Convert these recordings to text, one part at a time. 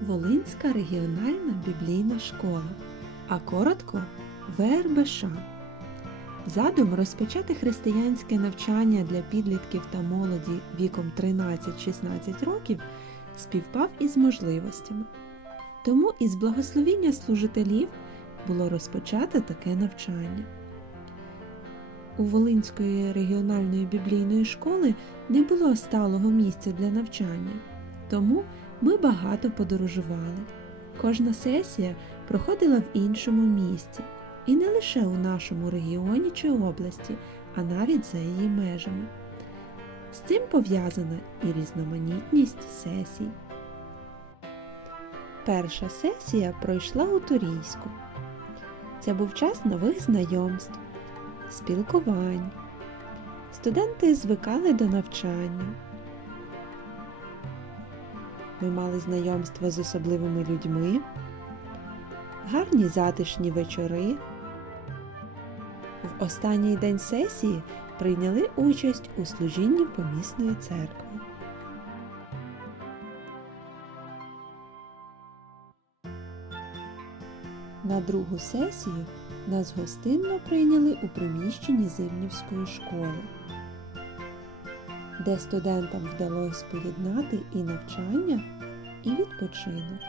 Волинська регіональна біблійна школа, а коротко ВРБШ. Задум розпочати християнське навчання для підлітків та молоді віком 13-16 років співпав із можливостями. Тому із благословіння служителів було розпочато таке навчання. У Волинської регіональної біблійної школи не було сталого місця для навчання, тому ми багато подорожували. Кожна сесія проходила в іншому місці, і не лише у нашому регіоні чи області, а навіть за її межами. З цим пов'язана і різноманітність сесій. Перша сесія пройшла у Турійську. Це був час нових знайомств, спілкувань. Студенти звикали до навчання. Ми мали знайомства з особливими людьми, гарні затишні вечори. В останній день сесії прийняли участь у служінні помісної церкви. На другу сесію нас гостинно прийняли у приміщенні Зимнівської школи, де студентам вдалося поєднати і навчання, і відпочинок.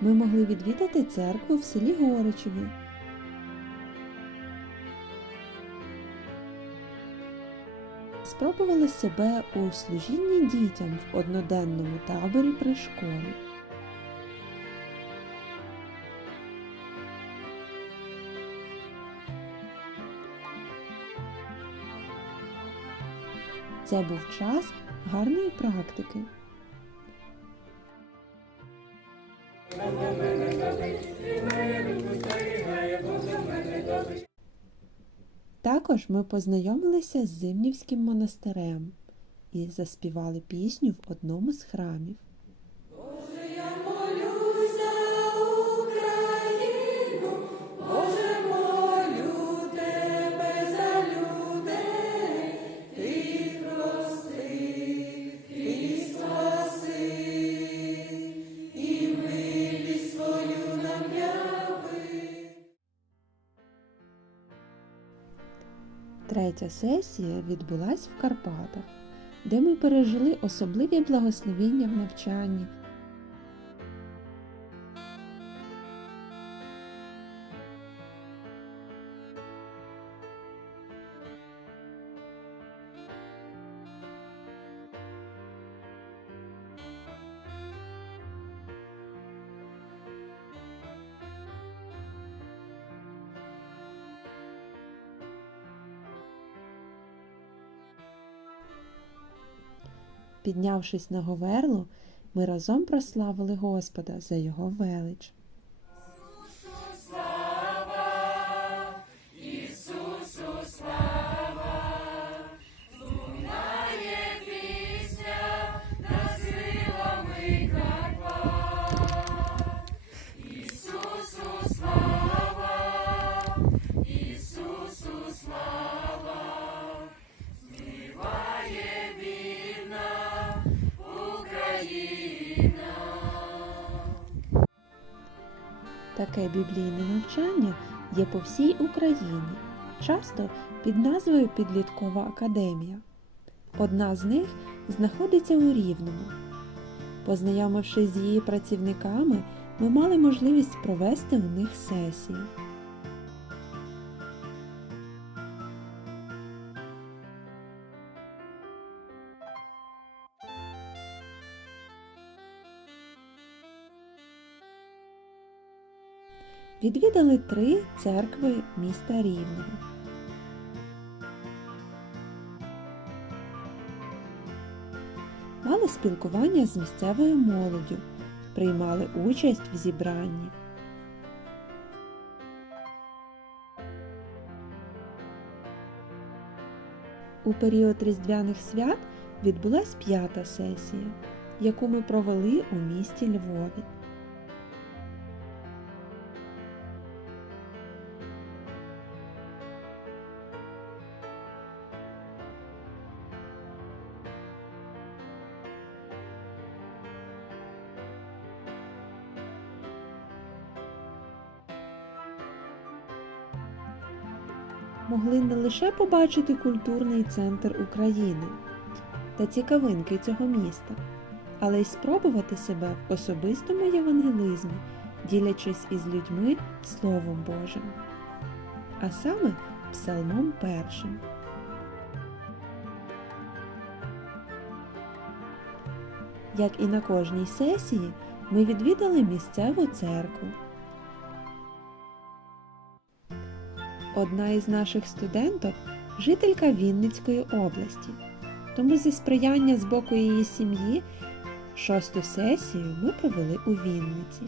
Ми могли відвідати церкву в селі Горичеві. Спробували себе у служінні дітям в одноденному таборі при школі. Це був час гарної практики. Також ми познайомилися з Зимнівським монастирем і заспівали пісню в одному з храмів. Третя сесія відбулась в Карпатах, де ми пережили особливі благословіння в навчанні. Піднявшись на Говерло, ми разом прославили Господа за його велич. Таке біблійне навчання є по всій Україні, часто під назвою Підліткова академія. Одна з них знаходиться у Рівному. Познайомившись з її працівниками, ми мали можливість провести у них сесії. Відвідали три церкви міста Рівного. Мали спілкування з місцевою молоддю, приймали участь в зібранні. У період Різдвяних свят відбулась п'ята сесія, яку ми провели у місті Львові. Могли не лише побачити культурний центр України та цікавинки цього міста, але й спробувати себе в особистому євангелизмі, ділячись із людьми Словом Божим, а саме Псалмом першим. Як і на кожній сесії, ми відвідали місцеву церкву. Одна із наших студенток жителька Вінницької області. Тому зі сприяння з боку її сім'ї шосту сесію ми провели у Вінниці.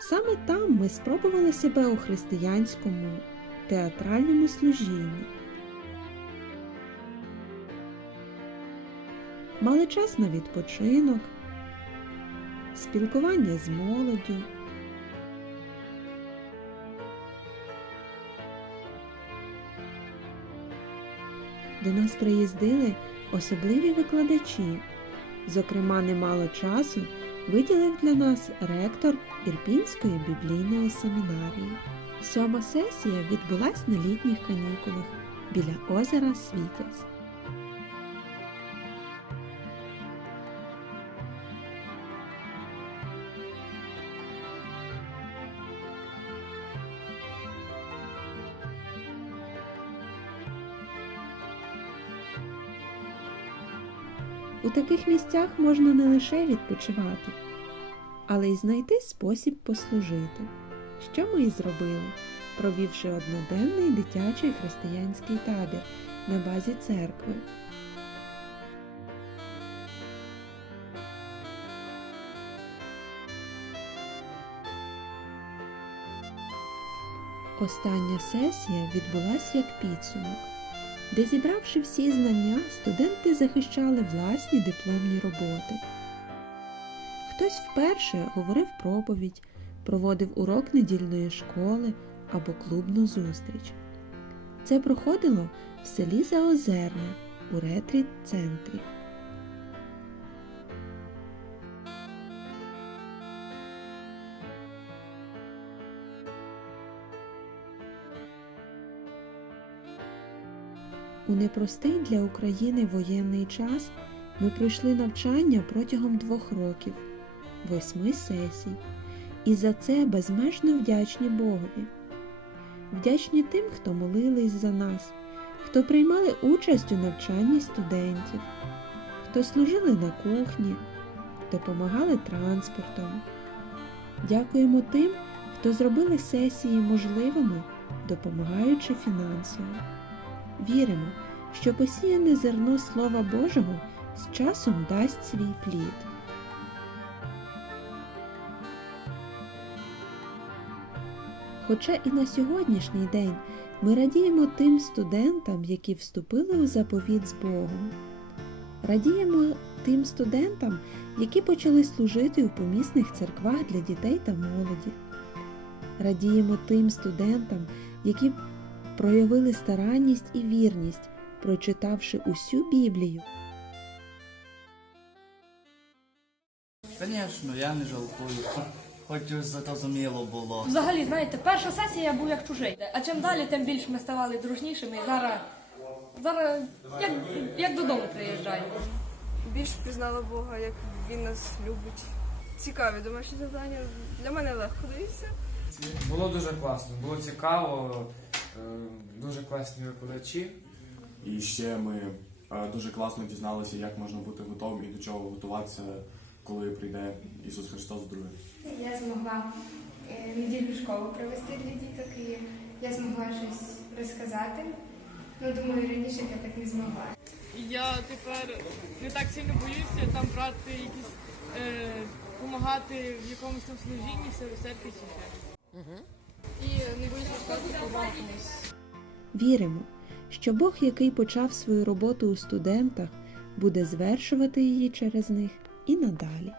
Саме там ми спробували себе у християнському театральному служінні. Мали час на відпочинок, спілкування з молоддю. До нас приїздили особливі викладачі. Зокрема, немало часу виділив для нас ректор Ірпінської біблійної семінарії. Сьома сесія відбулась на літніх канікулах біля озера Світязь. Таких місцях можна не лише відпочивати, але й знайти спосіб послужити, що ми і зробили, провівши одноденний дитячий християнський табір на базі церкви. Остання сесія відбулась як підсумок де, зібравши всі знання, студенти захищали власні дипломні роботи. Хтось вперше говорив проповідь, проводив урок недільної школи або клубну зустріч. Це проходило в селі Заозерне у ретріт У непростий для України воєнний час ми пройшли навчання протягом двох років, восьми сесій, і за це безмежно вдячні Богові. Вдячні тим, хто молились за нас, хто приймали участь у навчанні студентів, хто служили на кухні, допомагали транспортом. Дякуємо тим, хто зробили сесії можливими, допомагаючи фінансово. Віримо, що посіяне зерно Слова Божого з часом дасть свій плід. Хоча і на сьогоднішній день ми радіємо тим студентам, які вступили у заповіт з Богом. Радіємо тим студентам, які почали служити у помісних церквах для дітей та молоді. Радіємо тим студентам, які проявили старанність і вірність, прочитавши усю Біблію. Звісно, я не жалкую. Хоч зрозуміло було. Взагалі, знаєте, перша сесія я був як чужий. А чим далі, тим більше ми ставали дружнішими. І зараз, зараз як, як додому приїжджаю. більш пізнала Бога, як він нас любить. Цікаві домашні завдання. Для мене легко дається. Було дуже класно, було цікаво, дуже класні викладачі. І ще ми е, дуже класно дізналися, як можна бути готовим і до чого готуватися, коли прийде Ісус Христос друге. Я змогла е, неділю школу провести для діток і я змогла щось розказати. Ну, думаю, раніше я так не змогла. Я тепер не так сильно боюся там брати якісь, е, допомагати в якомусь там служінні, в церкві чи ще. Віримо, що Бог, який почав свою роботу у студентах, буде звершувати її через них і надалі.